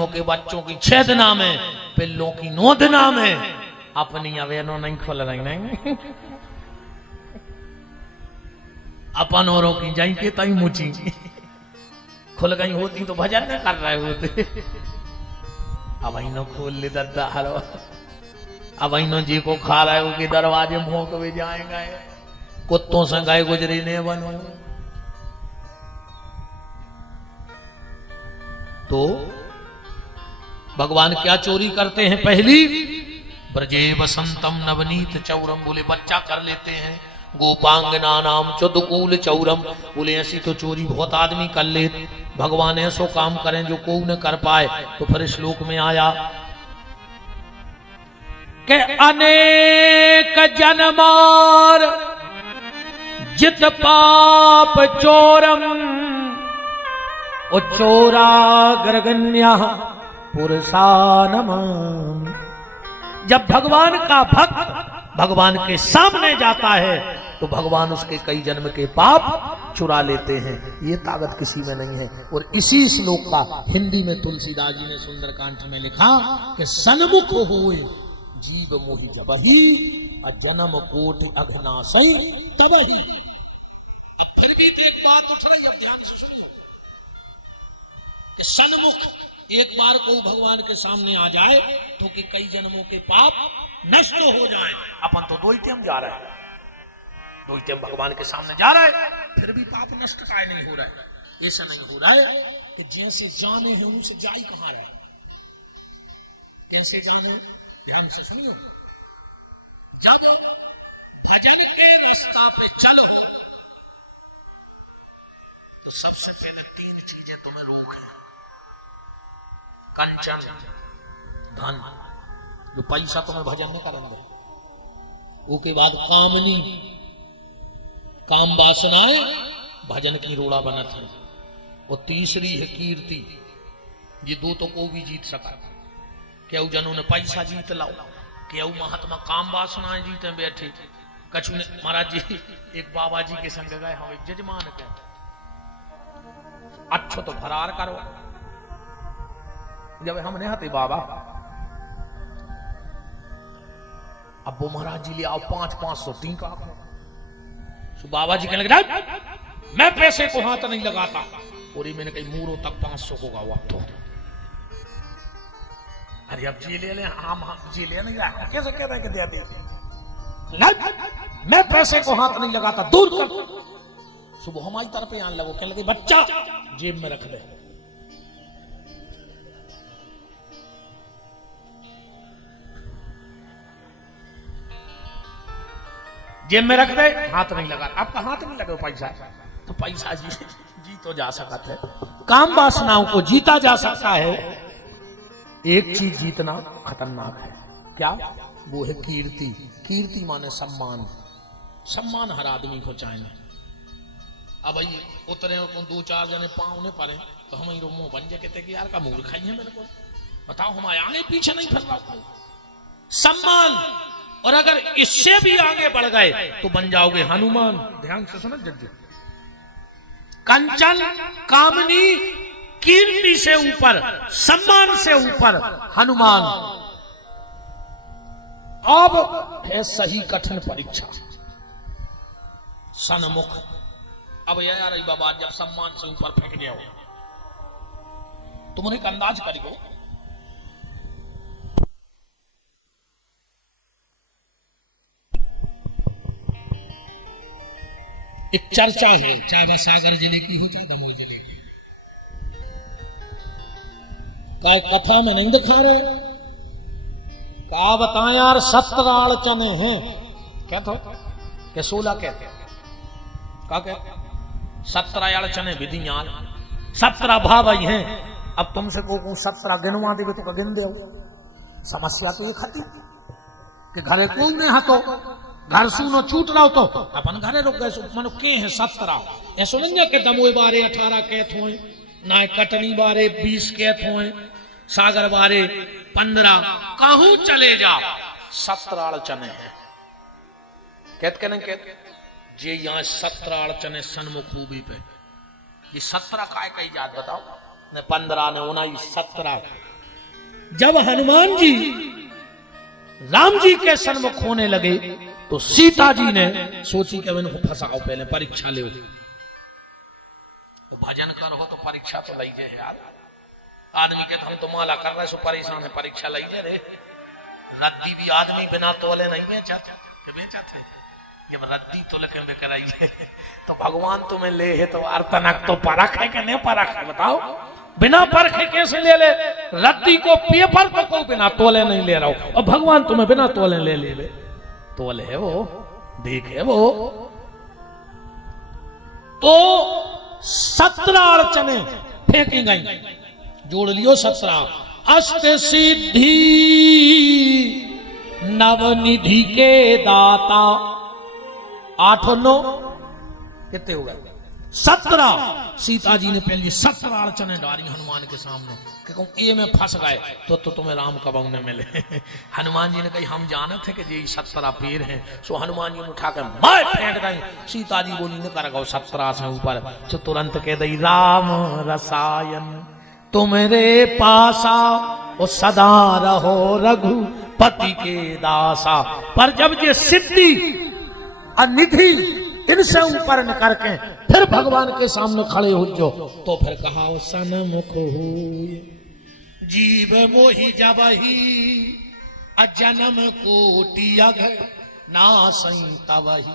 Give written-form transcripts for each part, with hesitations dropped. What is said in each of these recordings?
महीनों के बच्चों की छेदना में, पिल्लों की नोदना में अपनी अवेनो नहीं खोल रही नहीं। अपन औरों की जाई के तई मुची खुल गई होती तो भजन न कर रहे होते। अब इनो खोल ले दद्दा हरो, अब इनो जी को खा रहे हो कि दरवाजे भोंक भी जाएंगे, कुत्तों से गाय गुजरी ने बनो। तो भगवान क्या चोरी करते हैं? पहली ब्रजे वसंतम नवनीत चौरम, बोले बच्चा कर लेते हैं। गोपांगना नाम चुदकूल चौरम, बोले ऐसी तो चोरी बहुत आदमी कर ले, भगवान ऐसो काम करें जो कोई न कर पाए। तो फिर श्लोक में आया कि अनेक जन्मार जित पाप चोरम, चोरा ग्रगण्य पुरुषानम। जब भगवान का भक्त भगवान के सामने जाता है तो भगवान उसके कई जन्म के पाप चुरा लेते हैं। ये ताकत किसी में नहीं है। और इसी श्लोक का हिंदी में तुलसीदास जी ने सुंदरकांड में लिखा कि सन्मुख होए जीव मोहि जबहि, जन्म कोटि अघनाशय तबहि। सन्मुख, एक बार को भगवान के सामने आ जाए तो कि कई जन्मों के पाप नष्ट हो जाएं। अपन तो दो ही टाइम जा रहे हैं, दो ही टाइम भगवान के सामने जा रहे हैं, फिर भी पाप नष्ट काय नहीं हो रहा है। ऐसा नहीं हो रहा है कि जैसे जाने हैं उनसे जाई कहां रहे, कैसे जाने, ध्यान से सुनिए। जानो भजन के रास्ता में चलो तो सबसे पहले तीन चीजें तुम्हें रोकें। कंचन धन, जो पैसा तुम्हें भजन में करेंगे। उसके बाद कामनी, काम वासनाएं भजन की रोड़ा बनत है। और तीसरी है कीर्ति, ये दो तो को भी जीत सका। क्या जनों ने पैसा जीत लाओ, क्या महात्मा काम वासनाएं जीते बैठे। कछु ने महाराज जी एक बाबा जी के संग गए, हम एक जजमान के अच्छो तो फरार करो। जब हमने हते बाबा, अब वो महाराज जी ले आओ 500 तीन का। तो बाबा जी कहने लगे मैं पैसे को हाथ नहीं लगाता। और ये मैंने कही मूरों तक 500 को गावा तो। अरे अब जी ले हम जी ले नहीं रहा, कैसे कह रहे हैं कि दे दे, मैं पैसे को हाथ नहीं लगाता, दूर कर। सुबह हमारी तरफ आने लगो, कहने लगे बच्चा जेब में रख दे। जेब में रख दे, हाथ नहीं लगा। आपका हाथ नहीं लगे पैसा, तो पैसा जी तो जा सकता है। काम वासनाओं को जीता जा सकता है। एक चीज जीतना खतरनाक है, क्या? वो है कीर्ति। कीर्ति माने सम्मान। सम्मान हर आदमी को चाहिए। अब भाई उतरे को दो चार जने पाँव ने पड़े तो हम ही मुंह बन जाए, कहते कि यार का मुंह खाई है मेरे को, बताओ हमारे आगे पीछे नहीं फिर रहा। सम्मान, और अगर इससे भी आगे बढ़ गए तो बन जाओगे हनुमान। ध्यान से सुनो जज्जू। कंचन, कामनी, कीर्ति से ऊपर, सम्मान से ऊपर हनुमान। अब है सही कठिन परीक्षा, सन्मुख। अब यार बाबा जब सम्मान से ऊपर फेंक गया हो, तुम एक अंदाज करियो। एक चर्चा है, चाहे वह सागर जिले की हो चाहे दमोह जिले की, काय कथा में नहीं दिखा रहे। क्या बताएं यार, 17 चने हैं, क्या तो क्या 16 कहते हैं, क्या कहते 17 चने विधियाल, 17 भाई हैं। अब तुमसे को 17 गिनवा देवे तो गिन दे। समस्या तो ये खती कि घरे को नहीं हाथो, घर सुनो छूट रहा हो तो अपन घरे रुक गए। मनो के हैं 17, ऐसो नहीं के दमोह बारे 18 कहत हुए, ना कटनी बारे 20 कहत हुए, सागर बारे 15, कहूं चले जाओ 17 चने हैं। कहत के नहीं कहते जे यहाँ 17 चने सन्मुख खूबी पे। ये 17 काय कही जात बताओ, ने 15 ने 19 17 जब हनुमान जी राम जी के सन्मुख होने लगे तो सीता जी ने सोची कि इनको फंसाओ, पहले परीक्षा ले। तो भजन करो तो परीक्षा तो लीजिए यार। आदमी के हम तो माला कर रहे सो परेशान है, परीक्षा लीजिए रे। रद्दी भी आदमी बिना तोले नहीं बेचा थे। जब रद्दी तोले के कराइए तो भगवान तुम्हें ले है तो अर्तनक तो परख है कि नहीं परख है बताओ। बिना परखे कैसे ले ले? रद्दी को पेपर तो को बिना तोले नहीं ले रहा हूं, और भगवान तुम्हें बिना तोले ले ले। तोले है वो, देख है वो। तो 17 अड़चने फेंकी गई, जोड़ लियो 17। अष्ट सिद्धि नवनिधि के दाता, 8 और 9 कितने हो गए? 17। सीता जी ने पहले 17 अड़चने डाली हनुमान के सामने कि कहूं ये में फंस गए तो तुम्हें राम कब न मिले। हनुमान जी ने कही हम जाने थे कि ये 17 पेड़ हैं। सो हनुमान जी ने उठा कर मार फेंक दी। सीता जी बोली न कर गो 17 से ऊपर। तो तुरंत कह दी राम रसायन तुम्हारे पासा ओ सदा रहो रघुपति के दासा। पर जब ये सिद्धि और निधि इनसे ऊपर न करके फिर भगवान के सामने खड़े हो जो, तो फिर कहा सन्मुख हुए जीव मोहि जबहि अजन्म कोटि अघ नासई तबहि।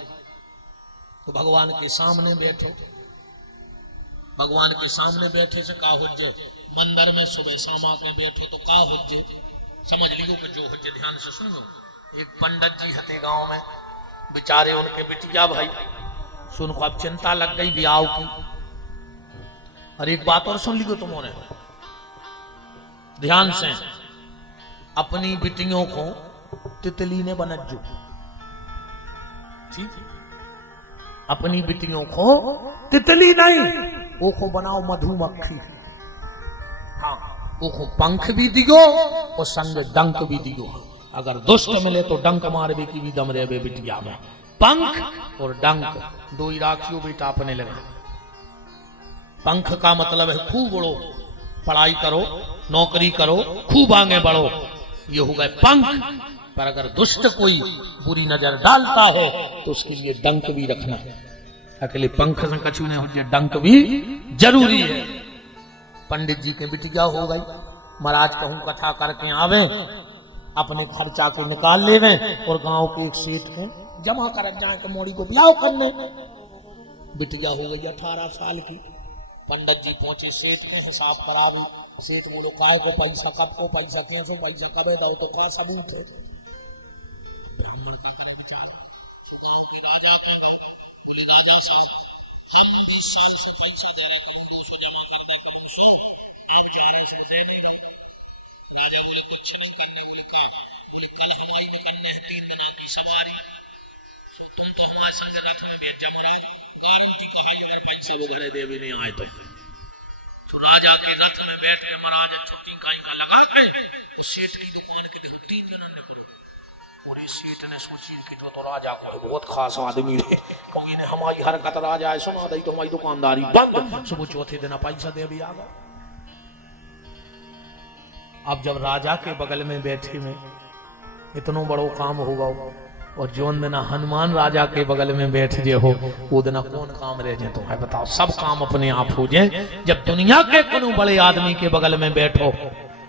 तो भगवान के सामने बैठो, भगवान के सामने बैठे से का हुज्जे? मंदिर में सुबह शाम आके बैठो तो का हुज्जे? समझ लियो कि जो हुज्जे ध्यान से सुनो। एक पंडित जी हते गांव में, बेचारे उनके बिटिया भाई सुन को अब चिंता लग गई ब्याह की। और एक बात और सुन लियो तुमने ध्यान से, अपनी बिटियों को तितली ने बनज्जो, ठीक? अपनी बिटियों को तितली नहीं, वो को बनाओ मधुमक्खी। हाँ, वो को पंख भी दियो और संग डंक भी दियो। अगर दुष्ट मिले तो डंक मारबे की भी दम रे बिटिया में। पंख और डंक दो ही राखियो बेटा अपने लगा। पंख का मतलब है खूब बड़ो, पढ़ाई करो, नौकरी करो, खूब आगे बढ़ो, ये हो गए पंख। पर अगर दुष्ट कोई बुरी नजर डालता है तो उसके लिए डंक भी रखना है। अकेले पंख से कछु नहीं हो, डंक भी जरूरी है। पंडित जी के बिटिया हो गई, महाराज कहूं कथा करके आवे, अपने खर्चा के निकाल लेवे और गांव के एक सेठ में जमा कर जाए तो मोड़ी को ब्याह करने। बिटिया हो गई 18 साल की। पंडित जी पहुंचे सेठ में, हिसाब करावे। सेठ बोलो काय को पैसा, कब को पैसा, कैसो पैसा, कबे दो तो क्या सबूत है? ब्राह्मण का करे बेचारा, राजा राजा के रथ में बैठ के महाराज छोटी काई का लगा के सेठ की दुकान के 3 दिन और सेठ ने सोची कि तो राजा को बहुत खास आदमी है, क्योंकि ने हमारी हरकत राजा है सुना दई तो हमारी दुकानदारी बंद। सुबह चौथे दिन पैसा दे भी आ गया। अब जब राजा के बगल में बैठे में इतना बड़ो काम होगा, और जोन दिन हनुमान राजा के बगल में बैठ जे हो वो दिन कौन काम रह जाए? तो है बताओ, सब काम अपने आप हो जाए। जब दुनिया के कोनो बड़े आदमी के बगल में बैठो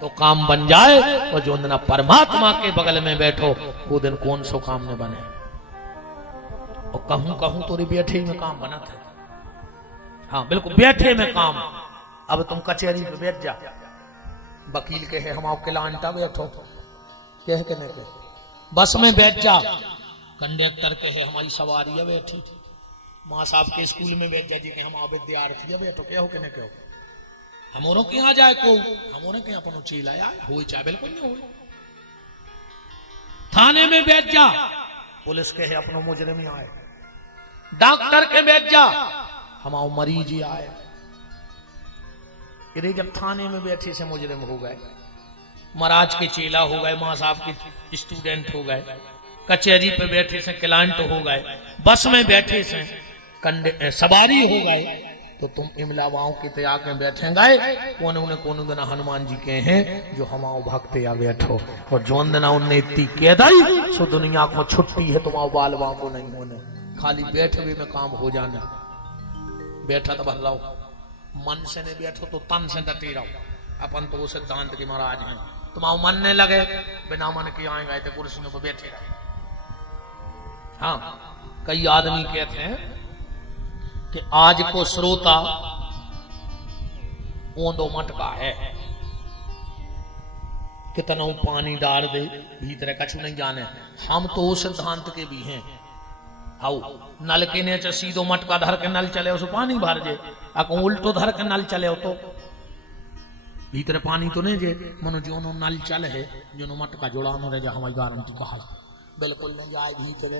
तो काम बन जाए, और जो दिन परमात्मा के बगल में बैठो वो दिन कौन सो काम न बने। और कहूं कहूं तो बैठे में काम बना था। हाँ बिल्कुल, बैठे में काम। अब तुम कचहरी पे बैठ जा, वकील कहे हम आपके लांटा बैठो, कह के नहीं कहे। बस में बैठ जा, कंडक्टर कहे हमारी सवारी है बैठी। माँ साहब के स्कूल में बैठ जा जी के हम विद्यार्थी है बैठो, कहो कि नहीं कहो? हमोरों के यहाँ जाए को, हमोरों के अपन चील आया हो चाहे बिल्कुल नहीं हो। थाने में बैठ जा, पुलिस कहे अपनो मुजरिम आए। डॉक्टर के बैठ जा, हमारे मरीज आए। जब थाने में बैठे से मुजरिम हो गए, महाराज के चेला हो गए, माँ साहब के स्टूडेंट हो गए, कचहरी पे बैठे से क्लाइंट हो गए, बस में बैठे से सवारी हो गए, तो तुम इमलावाओं के ते आके बैठेंगे कौन दिन हनुमान जी के हैं जो हमाओ भक्त या बैठो और जोन दिन उनने इतनी कह दी सो दुनिया को छुट्टी है तुम्हारा बाल को नहीं होने खाली बैठे हुए में काम हो जाना बैठा तो भर रहो मन से नहीं बैठो तो तन से डटे रहो अपन तो वो सिद्धांत के महाराज हैं तुम्हारा मन नहीं लगे बिना मन के आएंगे तो कुर्सियों पर बैठे रहे। हाँ कई आदमी कहते हैं कि आज को श्रोता ओंदो मटका है कितना पानी डाल दे भीतर कछु नहीं जाने हम तो उस सिद्धांत के भी हैं हाउ नल के नीचे सीधो मटका धर के नल चले उसे पानी भर जे अको उल्टो धर के नल चले तो भीतर पानी तो नहीं जे मनो जो नल चले है जो मटका जुड़ानो रहे हमारी गारंटी कहा बिल्कुल नहीं जाए भीतर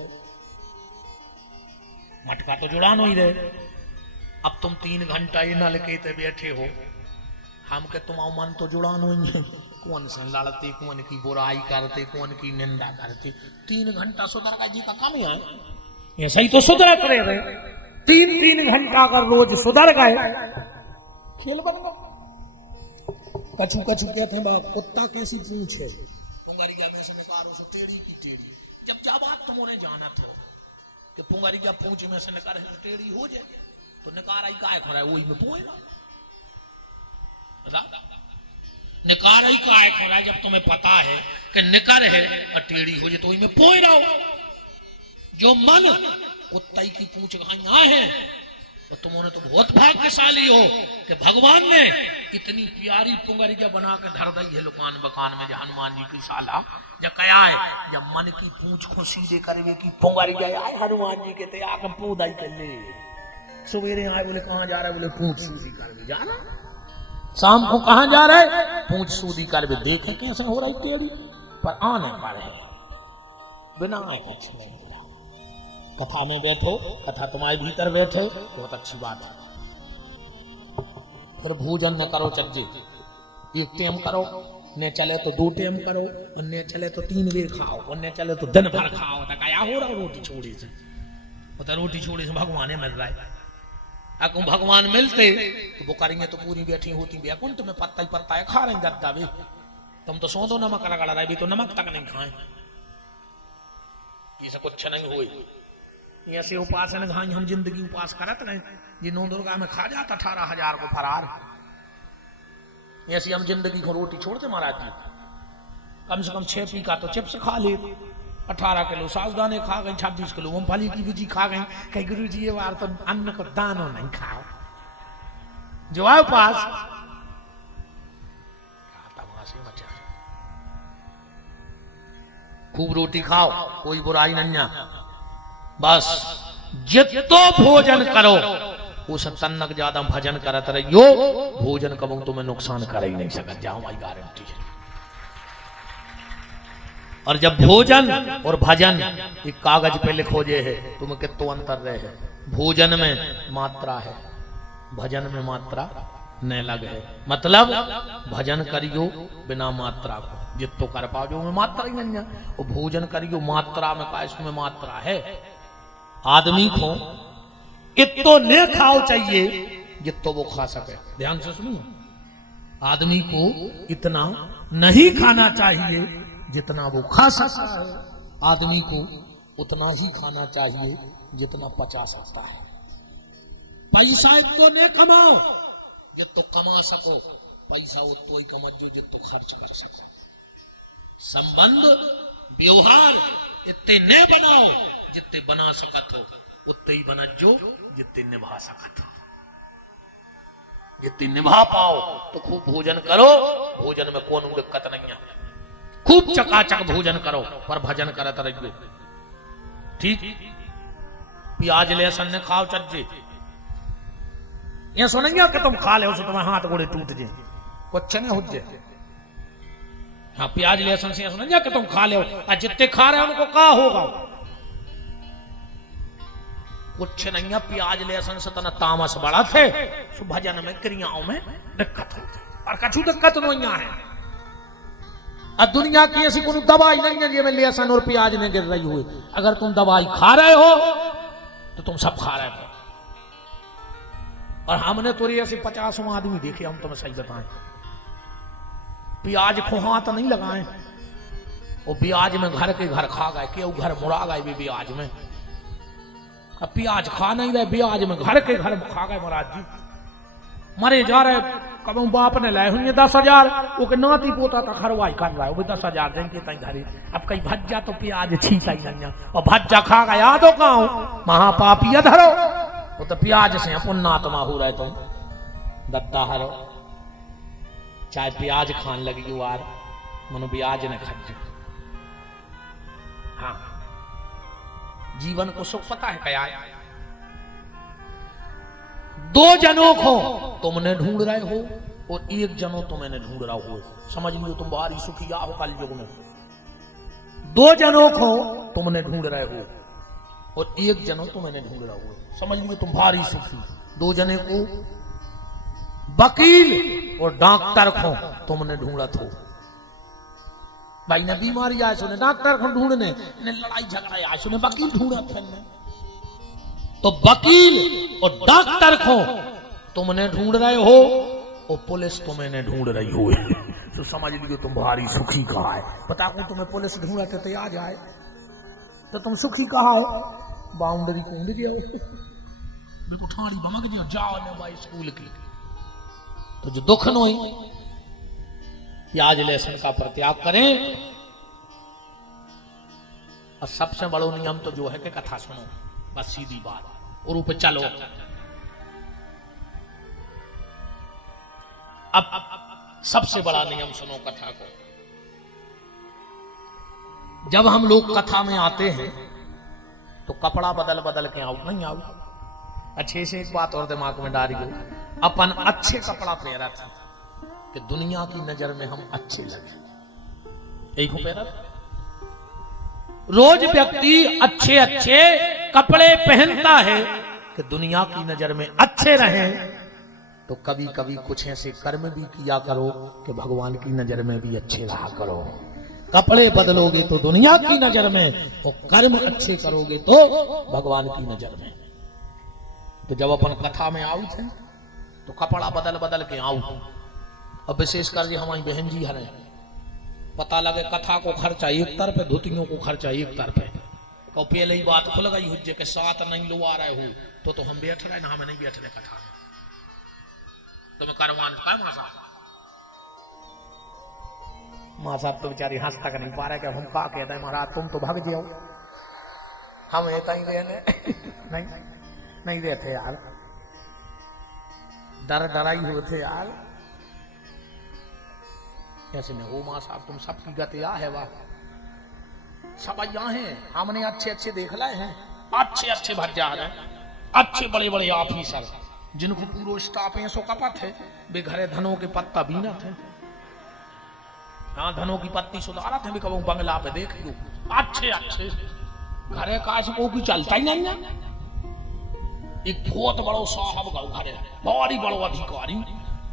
मटका तो जुड़ानो ही रहे। अब तुम 3 घंटा ये नल के ते बैठे हो हम के तुम्हारा मन तो जुड़ानो ही है कौन से लड़ते कौन की बुराई करते कौन की निंदा करते 3 घंटा सुधर जी का काम है ये सही तो सुधर करे रहे 3 घंटा अगर रोज सुधर गए खेल बन गया। कछु कछु कहते हैं कुत्ता कैसी पूंछ है पुंगरिया में से निकालो सो टेढ़ी की टेढ़ी जब बात तुम्हारे जाना था कि पुंगरिया पूंछ में से निकाल टेढ़ी हो जाए तो निकारा ही काय खड़ा है वही में पोए निकारा ही काय खड़ा है जब तुम्हें पता है कि निकर है और टेढ़ी हो जाए तो वही में पोए रहो जो मन कुत्ता की पूंछ खाई है और तुमने तो बहुत भाग्यशाली हो कि भगवान ने इतनी प्यारी पुंगरिया बना के धर दी है लुकान बकान में जब हनुमान जी की साला जब कया है जब मन की पूंछ को सीधे करवे की पुंगरिया आए हनुमान जी के ते आके पूदाई कर ले सवेरे आए बोले कहां जा रहे बोले पूंछ सीधी करवे जा रहा शाम को कहां जा रहे पूंछ सीधी करवे देखे कैसे हो रही टेढ़ी पर आने पर है बिना कुछ नहीं कथा में बैठो कथा तुम्हारे भीतर बैठे बहुत अच्छी बात है। फिर भोजन न करो चज्जे 1 टाइम करो न चले तो 2 टाइम करो और न चले तो 3 बेर खाओ और न चले तो दिन भर खाओ तो क्या हो रहा रोटी छोड़ी से तो रोटी छोड़ी से भगवान मिल रहा है अको भगवान मिलते तो वो करेंगे तो पूरी बैठी होती बैकुंठ में पत्ता ही पत्ता है खा रहे गद्दा भी तुम तो सो दो नमक रगड़ रहे भी तो नमक तक नहीं खाए ये कुछ नहीं हुई ऐसे उपासन घाई हम जिंदगी उपास करत रहे जिन्हों दुर्गा में खा जाता 18,000 को फरार ऐसी हम जिंदगी को रोटी छोड़ते महाराज जी कम से कम 6 पी का तो चिप्स खा ले 18 किलो साबुदाने खा गए 26 किलो मूंगफली की बीजी खा गए कई गुरु जी ये बार तो अन्न को दानो नहीं खाओ जो है उपास खूब रोटी खाओ कोई बुराई नहीं बस जितो भोजन करो उस तन्नक ज्यादा भजन करत रहियो भोजन कबू तुम्हें नुकसान कर ही नहीं सकत जाओ भाई गारंटी है। और जब भोजन और भजन एक कागज पे लिखो जे है तुम्हें कितो अंतर रहे है भोजन में मात्रा है भजन में मात्रा न लग है मतलब भजन करियो बिना मात्रा को जितो कर पाओ जो में मात्रा ही नहीं है और भोजन करियो मात्रा में का इसमें मात्रा है आदमी को इतो न खाओ चाहिए जितो वो खा सके ध्यान से सुनिए आदमी को इतना नहीं खाना चाहिए जितना वो खा सकता है आदमी को उतना ही खाना चाहिए जितना पचा सकता है पैसा इतो न कमाओ जितो कमा सको पैसा उतो ही कमजो जितो खर्च कर सको संबंध व्यवहार इतने न बनाओ जितने बना सकत हो उतने ही बना जो जितने निभा सकत हो जितने निभा पाओ तो खूब भोजन करो भोजन में कौन दिक्कत नहीं है खूब चकाचक भोजन करो पर भजन करत रहिए ठीक प्याज लहसुन ने खाओ चज्जे ये सुनेंगे कि तुम खा ले उसे तुम्हारे हाथ गोड़े टूट जाए कुछ नहीं हो जाए हाँ प्याज लहसुन से सुनेंगे कि तुम खा ले जितने खा रहे हो उनको क्या होगा कुछ नहीं है प्याज लहसुन से तना तामस बड़ा थे भजन में क्रियाओं में दिक्कत होती और कछु दिक्कत नहीं है अब दुनिया की ऐसी कोई दवाई नहीं है जिसमें लहसुन और प्याज नहीं गिर रही हुई अगर तुम दवाई खा रहे हो तो तुम सब खा रहे हो और हमने तो ऐसे 50 आदमी देखे, हम तुम्हें सही बताएं, प्याज को हाथ नहीं लगाए, वो ब्याज में घर के घर खा गए, क्यों घर मुड़ा गए भी ब्याज में। अब प्याज खा नहीं रहे, ब्याज में घर के घर खा गए महाराज जी। मरे जा रहे, कब बाप ने लाए हुए 10,000, वो के नाती पोता का खरवाई कर रहा है, वो 10,000 देंगे तई घरे। अब कहीं भज्जा तो प्याज छीता ही नहीं, और भज्जा खा गया याद हो कहा महापापी धरो, वो तो प्याज से पुण्यात्मा हो रहे तुम दत्ता हरो। चाहे प्याज खान लगी यार, मनो ब्याज ने खज। हाँ, जीवन को सुख पता है क्या? 2 जनों को तुमने ढूंढ रहे हो और 1 जनों तुम्हें ढूंढ रहा हो। समझ लियो तुम बाहरी सुखी या हो कल युग में। 2 जनों को तुमने ढूंढ रहे हो और 1 जनों तुम्हें ढूंढ रहा हो। समझ लियो तुम भारी सुखी। 2 जने को वकील और डॉक्टर को तुमने ढूंढा था। भाई ने बीमारी आए सुने डॉक्टर को ढूंढने, लड़ाई झगड़ा आए सुने वकील ढूंढा थे। तो वकील और डॉक्टर को तुमने ढूंढ रहे हो और पुलिस तुम्हें ढूंढ रही हो। तो समझ लियो तुम भारी सुखी कहा है। बता को तुम्हें पुलिस ढूंढते तो आ जाए तो तुम सुखी कहा है। बाउंड्री कूद दिया, मैं तो ठाणी भाग दिया, जाओ ले भाई स्कूल की। तो जो दुख नो आज लेसन का प्रत्याग करें। और सबसे बड़ो नियम तो जो है कि कथा सुनो, बस सीधी बात, और ऊपर चलो। अब सबसे बड़ा नियम सुनो कथा को। जब हम लोग कथा में आते हैं तो कपड़ा बदल बदल के आओ, नहीं आओ। अच्छे से एक बात और दिमाग में डाली हो, अपन अच्छे कपड़ा पहरा था कि दुनिया की नजर में हम अच्छे लगे। एक पहरा रोज व्यक्ति अच्छे अच्छे कपड़े पहनता है कि दुनिया की नजर में अच्छे रहें। तो कभी कभी कुछ ऐसे कर्म भी किया करो कि भगवान की नजर में भी अच्छे रहा करो। कपड़े बदलोगे तो दुनिया की नजर में, और कर्म अच्छे करोगे तो भगवान की नजर में। तो जब अपन कथा में आओ थे तो कपड़ा बदल बदल के आओ। अब विशेष कर हमारी बहन जी हरे, पता लगे कथा को खर्चा एक तरफ है, धोतियों को खर्चा एक तरफ है। तो पहले ही बात खुल गई हुज्जे के साथ नहीं लो आ रहे हो तो हम बैठ रहे ना, हमें नहीं बैठ रहे कथा में। तो मैं करवान का माँ साहब तो बेचारी हंस तक नहीं पा रहे कि हम का कहते हैं महाराज तुम तो भाग जाओ, हम ऐसा ही रहने नहीं रहते यार, डराई होते यार। कैसे में हो माँ साहब तुम सबकी गतिया है, वाह सब यहाँ हैं, हमने अच्छे अच्छे देख लाए हैं, अच्छे अच्छे भज्जा रहे, अच्छे बड़े बड़े ऑफिसर जिनको पूरा स्टाफ है, सो कपट है, वे घरे धनों के पत्ता बीना थे। हाँ धनों की पत्ती सुधारा थे, कब बंगला पे देख लो अच्छे अच्छे घरे काश को की चलता ही नहीं है। एक बहुत बड़ो साहब गाँव घरे बड़ी बड़ो अधिकारी,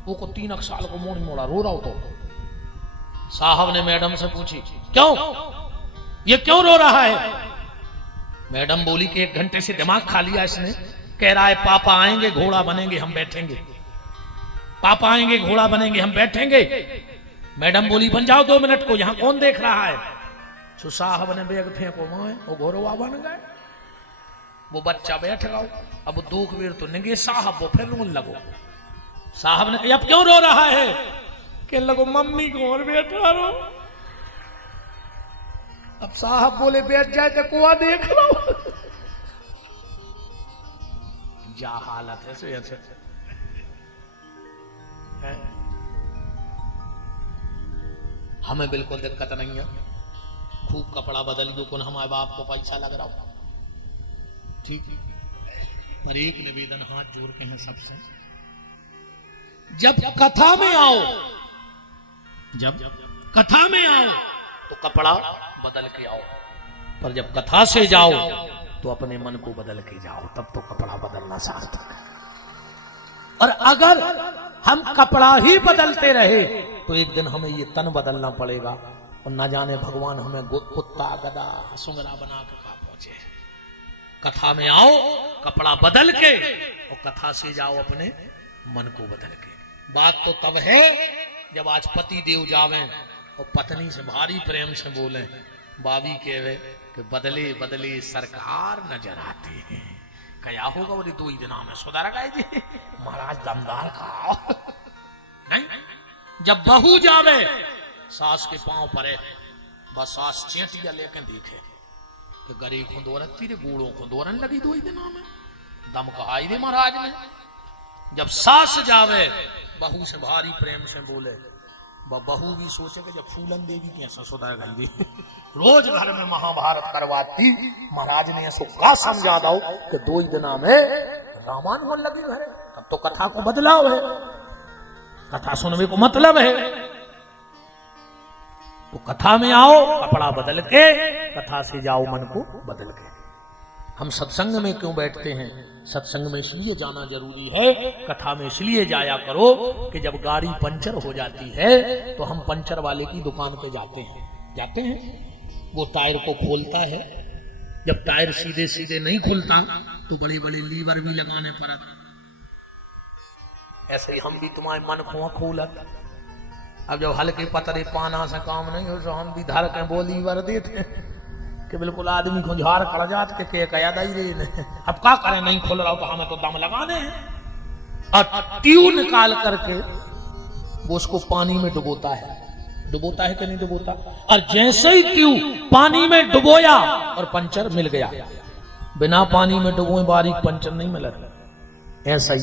वो को 3 साल को मोड़ी मोड़ा रो रहा हो। तो साहब ने मैडम से पूछी क्यों ये क्यों रो रहा है? मैडम बोली कि 1 घंटे से दिमाग खा लिया इसने, कह रहा है पापा आएंगे घोड़ा बनेंगे हम बैठेंगे, पापा आएंगे घोड़ा बनेंगे हम बैठेंगे। मैडम बोली बन जाओ 2 मिनट को, यहां कौन देख रहा है? तो साहब ने बैग फेंको मोए, वो घोड़वा बन गए, वो बच्चा बैठ गया। अब 2 बेर तो निगे साहब, वो फिर रोने लगो। साहब ने कहा अब क्यों रो रहा है? कहने लगो मम्मी को और बैठा रो। अब साहब बोले बैठ जाए तो कुआ देख लो। क्या हालत है से ऐसे है? हमें बिल्कुल दिक्कत नहीं है, खूब कपड़ा बदल दो, कौन हमारे बाप को पैसा लग रहा हो, ठीक। पर एक निवेदन हाथ जोड़ के हैं सबसे, जब कथा में आओ, जब कथा में आओ तो कपड़ा बदल के आओ, पर जब कथा से जाओ तो अपने मन को बदल के जाओ, तब तो कपड़ा बदलना सार्थक है। और अगर हम कपड़ा ही बदलते रहे तो एक दिन हमें ये तन बदलना पड़ेगा, और न जाने भगवान हमें कुत्ता गधा सुंगरा बना के कहा पहुंचे। कथा में आओ कपड़ा बदल के और कथा से जाओ अपने मन को बदल के। बात तो तब है जब आज पति देव जावे और पत्नी से भारी प्रेम से बोले, बाबी कहे कि बदले बदले सरकार नजर आते हैं। क्या होगा बोले 2 ही दिनों में सुधर गए जी महाराज दमदार खाओ। नहीं, जब बहू जावे सास के पांव परे बस सास चेटिया लेके देखे कि गरे को दौरती रे बूढ़ों को दौरन लगी 2 ही दिनों में दम कहाई दे महाराज ने। जब सास जावे बहू से भारी प्रेम से बोले, बहू भी सोचे कि जब फूलन देवी कैसा सुधर गई रोज घर में महाभारत करवाती महाराज ने ऐसा का समझा दो कि 2 ही दिनों में रामायण होने लगी घरे। तब तो कथा को बदलाव है, कथा सुनने को मतलब है। तो कथा में आओ कपड़ा बदल के, कथा से जाओ मन को बदल के। हम सत्संग में क्यों बैठते हैं? सत्संग में इसलिए जाना जरूरी है, कथा में इसलिए जाया करो कि जब गाड़ी पंचर हो जाती है तो हम पंचर वाले की दुकान पे जाते हैं। वो टायर को खोलता है, जब टायर सीधे सीधे नहीं खुलता तो बड़े बड़े लीवर भी लगाने पड़ता। ऐसे ही हम भी तुम्हारे मन को खोलत। अब जब हल्के पतरे पाना से काम नहीं हो तो हम भी धर के वो लीवर देते कि बिल्कुल आदमी को झाड़ कड़ जात के याद आई रही। अब क्या करें, नहीं खोल रहा हो तो हमें तो दम लगाने हैं। और ट्यूब निकाल करके वो उसको पानी में डुबोता है कि नहीं डुबोता। और जैसे ही ट्यूब पानी में डुबोया और पंचर मिल गया। बिना पानी में डुबोए बारीक पंचर नहीं मिला। ऐसा ही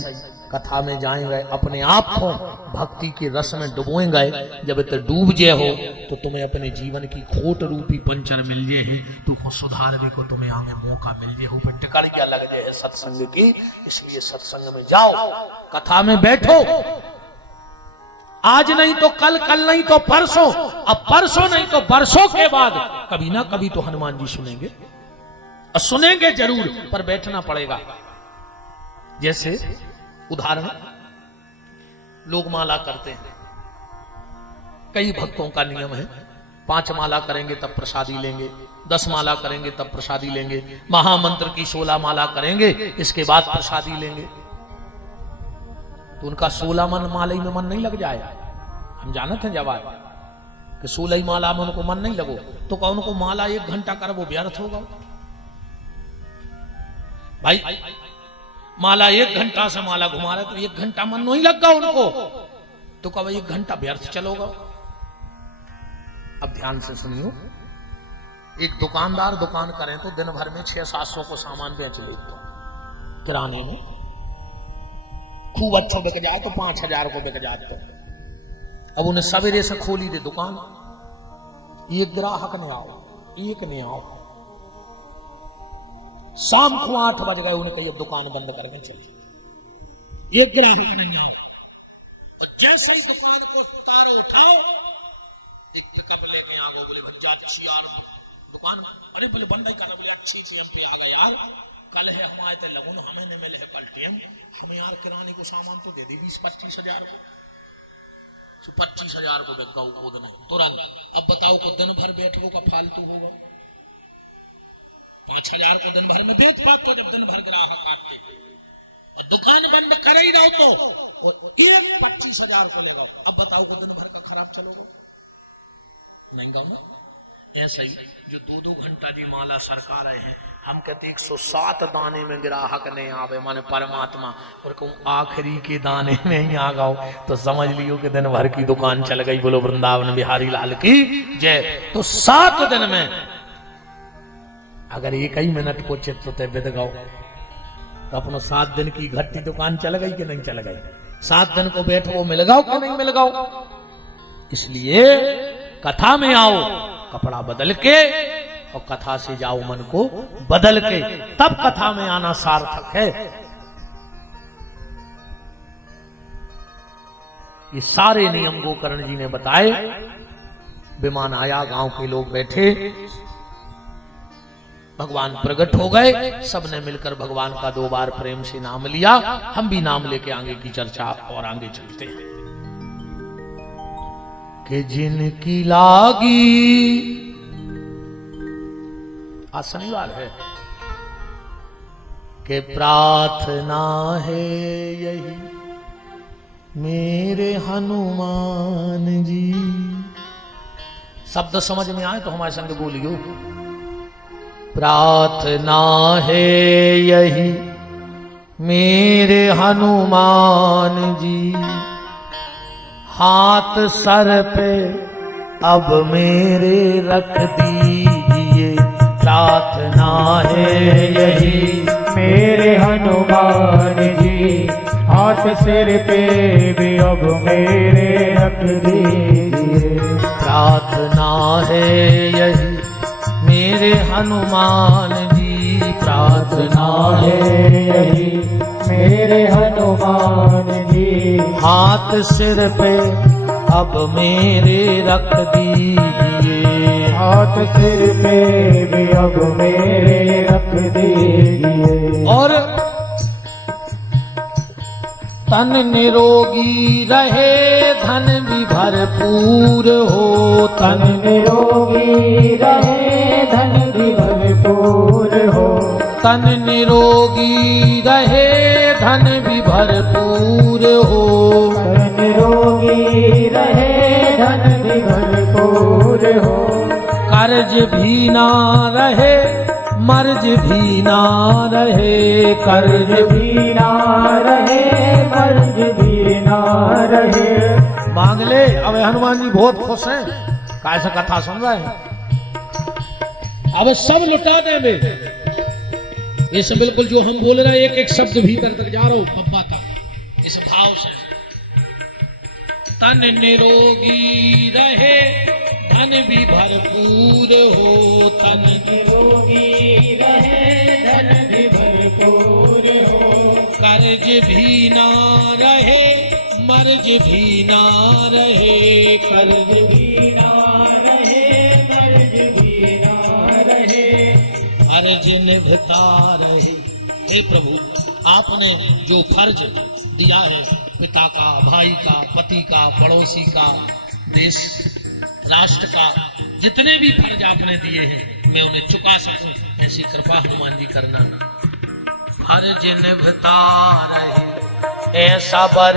कथा में जाएंगे, अपने आप को भक्ति के रस में डुबोएंगे। जब इतने डूब जे हो तो तुम्हें अपने जीवन की खोट रूपी पंचर मिल जे है, तुमको सुधारने को तुम्हें आगे मौका मिल जे हो, फिर टिकड़िया लग जे है सत्संग की। इसलिए सत्संग में जाओ, कथा में बैठो। आज नहीं तो कल, कल नहीं तो परसों, अब परसों नहीं तो बरसों के बाद कभी ना कभी तो हनुमान जी सुनेंगे, और सुनेंगे जरूर, पर बैठना पड़ेगा। जैसे उदाहरण, लोग माला करते हैं, कई भक्तों का नियम है 5 माला करेंगे तब प्रसादी लेंगे, 10 माला करेंगे तब प्रसादी लेंगे, महामंत्र की 16 माला करेंगे इसके बाद प्रसादी लेंगे। तो उनका 16 माला में मन नहीं लग जाए। हम जानते हैं जवाब कि 16 माला में उनको मन नहीं लगो तो क्या उनको माला 1 घंटा कर वो व्यर्थ होगा? भाई माला 1 घंटा से माला घुमा रहे तो 1 घंटा मन नहीं लग गया उनको, तो कब 1 घंटा व्यर्थ चलोगा? अब ध्यान से सुनियो, एक दुकानदार दुकान करें तो दिन भर में 600-700 को सामान बेच लेते किराने में। खूब अच्छा बिक जाए तो 5000 को बिक जाए। तो अब उन्हें सवेरे से खोली दे दुकान, एक ग्राहक ने आओ, एक ने आओ, शाम को 8 बज गए, उन्हें कही दुकान बंद करके चले। एक ग्राहक नहीं आया, और जैसे ही दुकान को उतारो उठाओ, एक पिकअप लेके आ गए, बोले भैया अच्छी यार दुकान, अरे बोले बंद कर, बोले अच्छी थी, हम पे आ गए यार, कल है हम आए थे लगन, हमें नहीं मिले है कल टेम, हमें यार किराने को सामान तो दे दी 20-25 हजार को, 25 हजार को बिक गया खुद में तुरंत। अब बताओ को दिन भर बैठ लो का फालतू होगा? 5000 को दिन भर में बेच पाते, जब दिन भर ग्राहक आते और दुकान बंद कर ही रहो तो 25,000 को ले गो। अब बताओ को दिन भर का खराब चलोगे? नहीं गाँव ऐसे ही जो 2-2 घंटा जी माला सरका रहे हैं, हम कहते 107 दाने में ग्राहक नहीं आवे माने परमात्मा, और कहूँ आखिरी के दाने में ही आ गाओ तो समझ लियो कि दिन भर की दुकान चल गई। बोलो वृंदावन बिहारी लाल की जय। तो 7 दिन में अगर 1 ही मिनट को चित्त होते विद गाओ तो अपना 7 दिन की घट्टी दुकान चल गई कि नहीं चल गई? 7 दिन को बैठो मिल गाओ कि नहीं मिल गाओ? इसलिए कथा में आओ कपड़ा बदल के, और कथा से जाओ मन को बदल के, तब कथा में आना सार्थक है। ये सारे नियम गोकर्ण जी ने बताए। विमान आया, गांव के लोग बैठे, भगवान प्रकट हो गए, सबने मिलकर भगवान का 2 बार प्रेम से नाम लिया। हम भी नाम लेके आगे की चर्चा और आगे चलते हैं। कि जिनकी लागी, आज शनिवार है, कि प्रार्थना है यही मेरे हनुमान जी। शब्द समझ में आए तो हमारे संग बोलियो। प्रार्थना है यही मेरे हनुमान जी, हाथ सर पे अब मेरे रख दीजिए। प्रार्थना है यही मेरे हनुमान जी, हाथ सिर पे भी अब मेरे रख दीजिए। प्रार्थना है यही मेरे हनुमान जी, प्रार्थना है यही मेरे हनुमान जी, हाथ सिर पे अब मेरे रख दीजिए। हाथ सिर पे भी अब मेरे रख दीजिए। और तन निरोगी रहे धन भी भरपूर हो। तन निरोगी रहे धन भी भरपूर हो। तन निरोगी रहे धन भी भरपूर हो। तन निरोगी रहे धन भी भरपूर हो। कर्ज भी ना रहे मर्ज भी ना रहे। कर्ज भी ना रहे कर्ज भी ना रहे। मांग ले। अब हनुमान जी बहुत खुश हैं, कैसे कथा सुन रहे हैं। अब सब लुटा दे बे। ये सब बिल्कुल जो हम बोल रहे हैं एक एक शब्द भीतर तक जा रहा हूं पप्पा तक, इस भाव से। तन निरोगी रहे धन भी भरपूर हो। तन निरोगी रहे धन भी भरपूर हो। कर्ज भी ना रहे मर्ज भी ना रहे। कर्ज भी ना रहे कर्ज भी ना रहे। अर्ज निभता रहे। हे प्रभु, आपने जो फर्ज दिया है पिता का, भाई का, पति का, पड़ोसी का, देश राष्ट्र का, जितने भी फर्ज आपने दिए हैं मैं उन्हें चुका सकूं, ऐसी कृपा हनुमान जी करना। फर्ज निभता रहे ऐसा वर